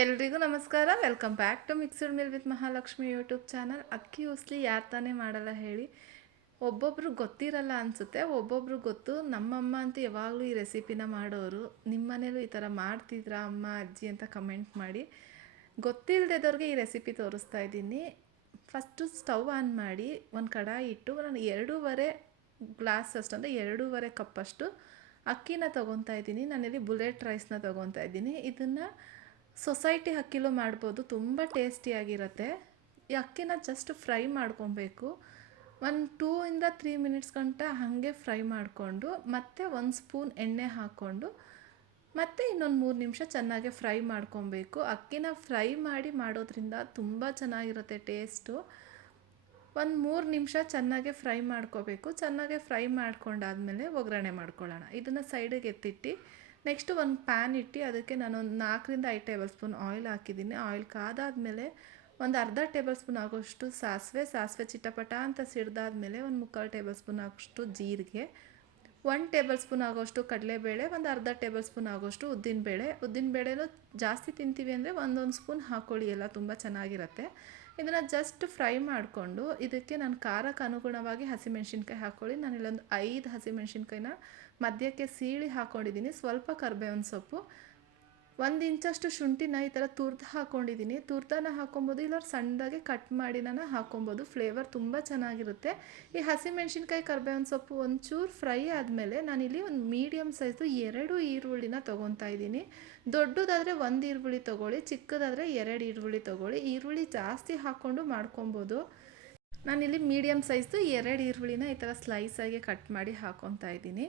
ಎಲ್ರಿಗೂ ನಮಸ್ಕಾರ. Welcome back to mixed meal with Mahalakshmi YouTube channel ಅಕ್ಕಿ ಉಸ್ಲಿ ಯಾರು ತಾನೇ ಮಾಡಲ್ಲ ಹೇಳಿ. ಒಬ್ಬೊಬ್ರು ಗೊತ್ತಿರಲ್ಲ ಅನಿಸುತ್ತೆ. ಒಬ್ಬೊಬ್ರು ಗೊತ್ತು ನಮ್ಮಮ್ಮ ಅಂತ ಯಾವಾಗಲೂ ಈ ರೆಸಿಪಿನ ಮಾಡೋರು. ನಿಮ್ಮ ಮನೇಲೂ ಈ ಥರ ಮಾಡ್ತಿದ್ರಾ ಅಮ್ಮ, ಅಜ್ಜಿ ಅಂತ ಕಮೆಂಟ್ ಮಾಡಿ. ಗೊತ್ತಿಲ್ಲದವ್ರಿಗೆ ಈ ರೆಸಿಪಿ ತೋರಿಸ್ತಾ ಇದ್ದೀನಿ. ಫಸ್ಟು ಸ್ಟವ್ ಆನ್ ಮಾಡಿ, ಒಂದು ಕಡಾಯಿ ಇಟ್ಟು ನಾನು ಎರಡೂವರೆ ಗ್ಲಾಸ್ ಅಷ್ಟು ಅಂದರೆ ಎರಡೂವರೆ ಕಪ್ಪಷ್ಟು ಅಕ್ಕಿನ ತೊಗೊತಾ ಇದ್ದೀನಿ. ನಾನಿಲ್ಲಿ ಬುಲೆಟ್ ರೈಸ್ನ ತೊಗೊತಾ ಇದ್ದೀನಿ. ಇದನ್ನು ಸೊಸೈಟಿ ಅಕ್ಕಿಲೂ ಮಾಡ್ಬೋದು, ತುಂಬ ಟೇಸ್ಟಿಯಾಗಿರುತ್ತೆ ಈ ಅಕ್ಕಿನ ಜಸ್ಟ್ ಫ್ರೈ ಮಾಡ್ಕೊಬೇಕು. ಒಂದು ಟೂ ಇಂದ ತ್ರೀ ಮಿನಿಟ್ಸ್ ಗಂಟ ಹಾಗೆ ಫ್ರೈ ಮಾಡಿಕೊಂಡು, ಮತ್ತೆ ಒಂದು ಸ್ಪೂನ್ ಎಣ್ಣೆ ಹಾಕ್ಕೊಂಡು ಮತ್ತು ಇನ್ನೊಂದು ಮೂರು ನಿಮಿಷ ಚೆನ್ನಾಗಿ ಫ್ರೈ ಮಾಡ್ಕೊಬೇಕು. ಅಕ್ಕಿನ ಫ್ರೈ ಮಾಡಿ ಮಾಡೋದ್ರಿಂದ ತುಂಬ ಚೆನ್ನಾಗಿರುತ್ತೆ ಟೇಸ್ಟು ಒಂದು ಮೂರು ನಿಮಿಷ ಚೆನ್ನಾಗೆ ಫ್ರೈ ಮಾಡ್ಕೋಬೇಕು. ಚೆನ್ನಾಗೆ ಫ್ರೈ ಮಾಡ್ಕೊಂಡಾದಮೇಲೆ ಒಗ್ಗರಣೆ ಮಾಡ್ಕೊಳ್ಳೋಣ. ಇದನ್ನು ಸೈಡಿಗೆ ಎತ್ತಿಟ್ಟು ನೆಕ್ಸ್ಟು ಒಂದು ಪ್ಯಾನ್ ಇಟ್ಟು ಅದಕ್ಕೆ ನಾನು ಒಂದು ನಾಲ್ಕರಿಂದ ಐದು ಟೇಬಲ್ ಸ್ಪೂನ್ ಆಯಿಲ್ ಹಾಕಿದ್ದೀನಿ. ಆಯಿಲ್ ಕಾದಾದಮೇಲೆ ಒಂದು ಅರ್ಧ ಟೇಬಲ್ ಸ್ಪೂನ್ ಆಗೋಷ್ಟು ಸಾಸಿವೆ ಸಾಸಿವೆ ಚಿಟಪಟ ಅಂತ ಸಿಡ್ದಾದ್ಮೇಲೆ ಒಂದು ಮುಕ್ಕಾಲು ಟೇಬಲ್ ಸ್ಪೂನ್ ಆಗೋಷ್ಟು ಜೀರಿಗೆ ಒನ್ ಟೇಬಲ್ ಸ್ಪೂನ್ ಆಗೋಷ್ಟು ಕಡಲೆಬೇಳೆ, ಒಂದು ಅರ್ಧ ಟೇಬಲ್ ಸ್ಪೂನ್ ಆಗೋಷ್ಟು ಉದ್ದಿನಬೇಳೆ. ಉದ್ದಿನಬೇಳೆನೂ ಜಾಸ್ತಿ ತಿಂತೀವಿ ಅಂದರೆ ಒಂದೊಂದು ಸ್ಪೂನ್ ಹಾಕ್ಕೊಳ್ಳಿ ಎಲ್ಲ ತುಂಬ ಚೆನ್ನಾಗಿರುತ್ತೆ. ಇದನ್ನು ಜಸ್ಟ್ ಫ್ರೈ ಮಾಡಿಕೊಂಡು ಇದಕ್ಕೆ ನಾನು ಖಾರಕ್ಕೆ ಅನುಗುಣವಾಗಿ ಹಸಿಮೆಣ್ಸಿನ್ಕಾಯಿ ಹಾಕ್ಕೊಳ್ಳಿ ನಾನು ಇಲ್ಲೊಂದು ಐದು ಹಸಿಮೆಣ್ಸಿನ್ಕಾಯಿನ ಮಧ್ಯಕ್ಕೆ ಸೀಳಿ ಹಾಕ್ಕೊಂಡಿದ್ದೀನಿ ಸ್ವಲ್ಪ ಕರ್ಬೇವಿನ ಸೊಪ್ಪು. ಒಂದು ಇಂಚಷ್ಟು ಶುಂಠಿನ ಈ ಥರ ತುರ್ದು ಹಾಕ್ಕೊಂಡಿದ್ದೀನಿ ತುರ್ದನ ಹಾಕೊಬೋದು ಇಲ್ಲ ಸಣ್ಣದಾಗಿ ಕಟ್ ಮಾಡಿ ನಾನು ಹಾಕೊಬೋದು. ಫ್ಲೇವರ್ ತುಂಬ ಚೆನ್ನಾಗಿರುತ್ತೆ. ಈ ಹಸಿಮೆಣ್ಸಿನ್ಕಾಯಿ ಕರ್ಬೇವಿನ ಸೊಪ್ಪು ಒಂಚೂರು ಫ್ರೈ ಆದಮೇಲೆ ನಾನಿಲ್ಲಿ ಒಂದು ಮೀಡಿಯಮ್ ಸೈಜು ಎರಡು ಈರುಳ್ಳಿನ ತೊಗೊತಾ ಇದ್ದೀನಿ. ದೊಡ್ಡದಾದರೆ ಒಂದು ಈರುಳ್ಳಿ ತೊಗೊಳ್ಳಿ, ಚಿಕ್ಕದಾದರೆ ಎರಡು ಈರುಳ್ಳಿ ತೊಗೊಳ್ಳಿ. ಈರುಳ್ಳಿ ಜಾಸ್ತಿ ಹಾಕ್ಕೊಂಡು ಮಾಡ್ಕೊಬೋದು. ನಾನಿಲ್ಲಿ ಮೀಡಿಯಮ್ ಸೈಜ್ದು ಎರಡು ಈರುಳ್ಳಿನ ಈ ಥರ ಸ್ಲೈಸಾಗಿ ಕಟ್ ಮಾಡಿ ಹಾಕೊತಾ ಇದ್ದೀನಿ.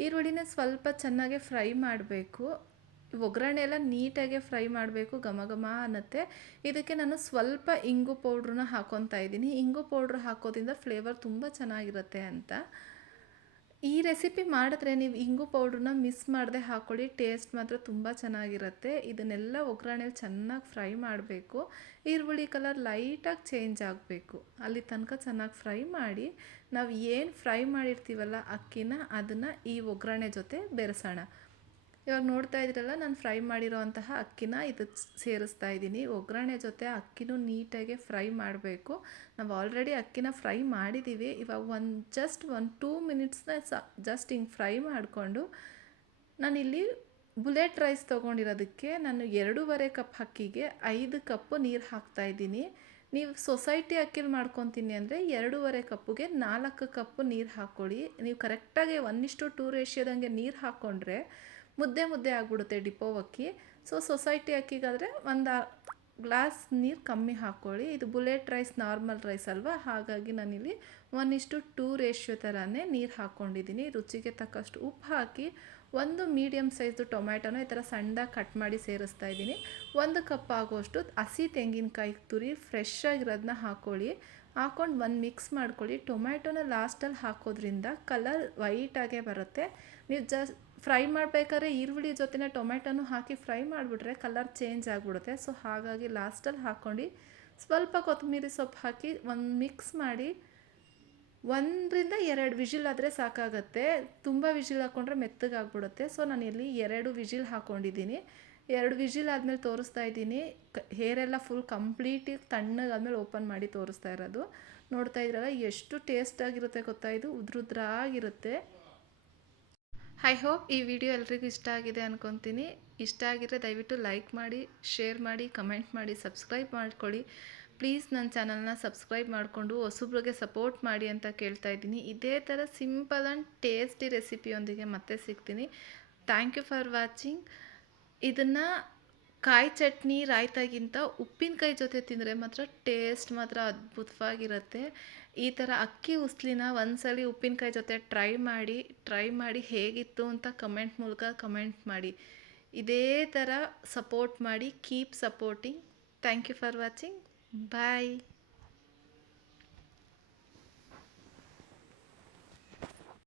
ಈರುಳ್ಳಿನ ಸ್ವಲ್ಪ ಚೆನ್ನಾಗಿ ಫ್ರೈ ಮಾಡಬೇಕು. ಒಗ್ಗರಣೆ ಎಲ್ಲ ನೀಟಾಗಿ ಫ್ರೈ ಮಾಡಬೇಕು, ಘಮ ಘಮ ಅನ್ನತ್ತೆ. ಇದಕ್ಕೆ ನಾನು ಸ್ವಲ್ಪ ಇಂಗು ಪೌಡ್ರನ್ನ ಹಾಕೊತಾ ಇದ್ದೀನಿ. ಇಂಗು ಪೌಡ್ರ್ ಹಾಕೋದ್ರಿಂದ ಫ್ಲೇವರ್ ತುಂಬ ಚೆನ್ನಾಗಿರುತ್ತೆ ಅಂತ. ಈ ರೆಸಿಪಿ ಮಾಡಿದ್ರೆ ನೀವು ಇಂಗು ಪೌಡ್ರನ್ನ ಮಿಸ್ ಮಾಡದೆ ಹಾಕ್ಕೊಳ್ಳಿ ಟೇಸ್ಟ್ ಮಾತ್ರ ತುಂಬ ಚೆನ್ನಾಗಿರುತ್ತೆ. ಇದನ್ನೆಲ್ಲ ಒಗ್ಗರಣೆಲಿ ಚೆನ್ನಾಗಿ ಫ್ರೈ ಮಾಡಬೇಕು. ಈರುಳ್ಳಿ ಕಲರ್ ಲೈಟಾಗಿ ಚೇಂಜ್ ಆಗಬೇಕು. ಅಲ್ಲಿ ತನಕ ಚೆನ್ನಾಗಿ ಫ್ರೈ ಮಾಡಿ, ನಾವು ಏನು ಫ್ರೈ ಮಾಡಿರ್ತೀವಲ್ಲ ಅಕ್ಕಿನ, ಅದನ್ನು ಈ ಒಗ್ಗರಣೆ ಜೊತೆ ಬೆರೆಸೋಣ. ಇವಾಗ ನೋಡ್ತಾ ಇದ್ದೀರಲ್ಲ ನಾನು ಫ್ರೈ ಮಾಡಿರೋವಂತಹ ಅಕ್ಕಿನ ಇದಕ್ಕೆ ಸೇರಿಸ್ತಾ ಇದ್ದೀನಿ. ಒಗ್ಗರಣೆ ಜೊತೆ ಅಕ್ಕಿನೂ ನೀಟಾಗಿ ಫ್ರೈ ಮಾಡಬೇಕು. ನಾವು ಆಲ್ರೆಡಿ ಅಕ್ಕಿನ ಫ್ರೈ ಮಾಡಿದ್ದೀವಿ ಇವಾಗ ಒಂದು ಜಸ್ಟ್ ಒಂದು ಟೂ ಮಿನಿಟ್ಸ್ನ ಸ ಜಸ್ಟ್ ಹಿಂಗೆ ಫ್ರೈ ಮಾಡಿಕೊಂಡು ನಾನಿಲ್ಲಿ ಬುಲೆಟ್ ರೈಸ್ ತೊಗೊಂಡಿರೋದಕ್ಕೆ ನಾನು ಎರಡೂವರೆ ಕಪ್ ಅಕ್ಕಿಗೆ ಐದು ಕಪ್ಪು ನೀರು ಹಾಕ್ತಾ ಇದ್ದೀನಿ. ನೀವು ಸೊಸೈಟಿ ಅಕ್ಕಿಲಿ ಮಾಡ್ಕೊತೀನಿ ಅಂದರೆ ಎರಡೂವರೆ ಕಪ್ಪುಗೆ ನಾಲ್ಕು ಕಪ್ಪು ನೀರು ಹಾಕ್ಕೊಳ್ಳಿ ನೀವು ಕರೆಕ್ಟಾಗಿ ಒಂದಿಷ್ಟು ಟೂ ರೇಷಿಯೋದಂಗೆ ನೀರು ಹಾಕ್ಕೊಂಡ್ರೆ ಮುದ್ದೆ ಮುದ್ದೆ ಆಗಿಬಿಡುತ್ತೆ ಡಿಪೋ ಅಕ್ಕಿ. ಸೊ ಸೊಸೈಟಿ ಅಕ್ಕಿಗಾದರೆ ಒಂದು ಗ್ಲಾಸ್ ನೀರು ಕಮ್ಮಿ ಹಾಕ್ಕೊಳ್ಳಿ ಇದು ಬುಲೆಟ್ ರೈಸ್, ನಾರ್ಮಲ್ ರೈಸ್ ಅಲ್ವಾ? ಹಾಗಾಗಿ ನಾನಿಲ್ಲಿ ಒಂದಿಷ್ಟು ಟೂ ರೇಷ್ಯೋ ಥರನೇ ನೀರು ಹಾಕ್ಕೊಂಡಿದ್ದೀನಿ ರುಚಿಗೆ ತಕ್ಕಷ್ಟು ಉಪ್ಪು ಹಾಕಿ ಒಂದು ಮೀಡಿಯಮ್ ಸೈಜು ಟೊಮ್ಯಾಟೊನ ಈ ಥರ ಸಣ್ಣದಾಗಿ ಕಟ್ ಮಾಡಿ ಸೇರಿಸ್ತಾ ಇದ್ದೀನಿ ಒಂದು ಕಪ್ ಆಗೋಷ್ಟು ಹಸಿ ತೆಂಗಿನಕಾಯಿ ತುರಿ ಫ್ರೆಶ್ ಆಗಿರೋದನ್ನ ಹಾಕ್ಕೊಳ್ಳಿ ಹಾಕ್ಕೊಂಡು ಒಂದು ಮಿಕ್ಸ್ ಮಾಡ್ಕೊಳ್ಳಿ. ಟೊಮ್ಯಾಟೊನ ಲಾಸ್ಟಲ್ಲಿ ಹಾಕೋದ್ರಿಂದ ಕಲರ್ ವೈಟಾಗೇ ಬರುತ್ತೆ. ನೀವು ಜಸ್ಟ್ ಫ್ರೈ ಮಾಡಬೇಕಾದ್ರೆ ಈರುಳ್ಳಿ ಜೊತೆನೇ ಟೊಮೆಟೊನು ಹಾಕಿ ಫ್ರೈ ಮಾಡಿಬಿಟ್ರೆ ಕಲರ್ ಚೇಂಜ್ ಆಗಿಬಿಡುತ್ತೆ. ಸೊ ಹಾಗಾಗಿ ಲಾಸ್ಟಲ್ಲಿ ಹಾಕ್ಕೊಂಡು ಸ್ವಲ್ಪ ಕೊತ್ತಂಬರಿ ಸೊಪ್ಪು ಹಾಕಿ ಒಂದು ಮಿಕ್ಸ್ ಮಾಡಿ ಒಂದರಿಂದ ಎರಡು ವಿಜಿಲ್ ಆದರೆ ಸಾಕಾಗತ್ತೆ. ತುಂಬ ವಿಜಿಲ್ ಹಾಕ್ಕೊಂಡ್ರೆ ಮೆತ್ತಗಾಗ್ಬಿಡುತ್ತೆ ಸೊ ನಾನು ಇಲ್ಲಿ ಎರಡು ವಿಜಿಲ್ ಹಾಕ್ಕೊಂಡಿದ್ದೀನಿ ಎರಡು ವಿಜಿಲ್ ಆದಮೇಲೆ ತೋರಿಸ್ತಾ ಇದ್ದೀನಿ. ಹೇರೆಲ್ಲ ಫುಲ್ ಕಂಪ್ಲೀಟಿ ತಣ್ಣಗಾದ್ಮೇಲೆ ಓಪನ್ ಮಾಡಿ ತೋರಿಸ್ತಾ ಇರೋದು. ನೋಡ್ತಾ ಇದ್ರಲ್ಲ ಎಷ್ಟು ಟೇಸ್ಟಾಗಿರುತ್ತೆ ಗೊತ್ತಾ ಇದು? ಉದ್ರುದ್ರಾಗಿರುತ್ತೆ. ಐ ಹೋಪ್ ಈ ವಿಡಿಯೋ ಎಲ್ರಿಗೂ ಇಷ್ಟ ಆಗಿದೆ ಅನ್ಕೊತೀನಿ. ಇಷ್ಟ ಆಗಿದ್ರೆ ದಯವಿಟ್ಟು ಲೈಕ್ ಮಾಡಿ ಶೇರ್ ಮಾಡಿ ಕಮೆಂಟ್ ಮಾಡಿ ಸಬ್ಸ್ಕ್ರೈಬ್ ಮಾಡ್ಕೊಳ್ಳಿ. ಪ್ಲೀಸ್ ನನ್ನ ಚಾನಲ್ನ ಸಬ್ಸ್ಕ್ರೈಬ್ ಮಾಡಿಕೊಂಡು ಹೊಸಬ್ರಿಗೆ ಸಪೋರ್ಟ್ ಮಾಡಿ ಅಂತ ಕೇಳ್ತಾ ಇದ್ದೀನಿ. ಇದೇ ಥರ ಸಿಂಪಲ್ ಆ್ಯಂಡ್ ಟೇಸ್ಟಿ ರೆಸಿಪಿಯೊಂದಿಗೆ ಮತ್ತೆ ಸಿಗ್ತೀನಿ. ಥ್ಯಾಂಕ್ ಯು ಫಾರ್ ವಾಚಿಂಗ್ ಇದನ್ನು ಕಾಯಿ ಚಟ್ನಿ, ರಾಯ್ತಾಗಿಂತ ಉಪ್ಪಿನಕಾಯಿ ಜೊತೆ ತಿಂದರೆ ಮಾತ್ರ ಟೇಸ್ಟ್ ಮಾತ್ರ ಅದ್ಭುತವಾಗಿರುತ್ತೆ. ಈ ಥರ ಅಕ್ಕಿ ಉಸ್ಲಿನ ಒಂದ್ಸಲಿ ಉಪ್ಪಿನಕಾಯಿ ಜೊತೆ ಟ್ರೈ ಮಾಡಿ ಟ್ರೈ ಮಾಡಿ ಹೇಗಿತ್ತು ಅಂತ ಕಮೆಂಟ್ ಮೂಲಕ ಕಮೆಂಟ್ ಮಾಡಿ. ಇದೇ ಥರ ಸಪೋರ್ಟ್ ಮಾಡಿ keep supporting thank you for watching bye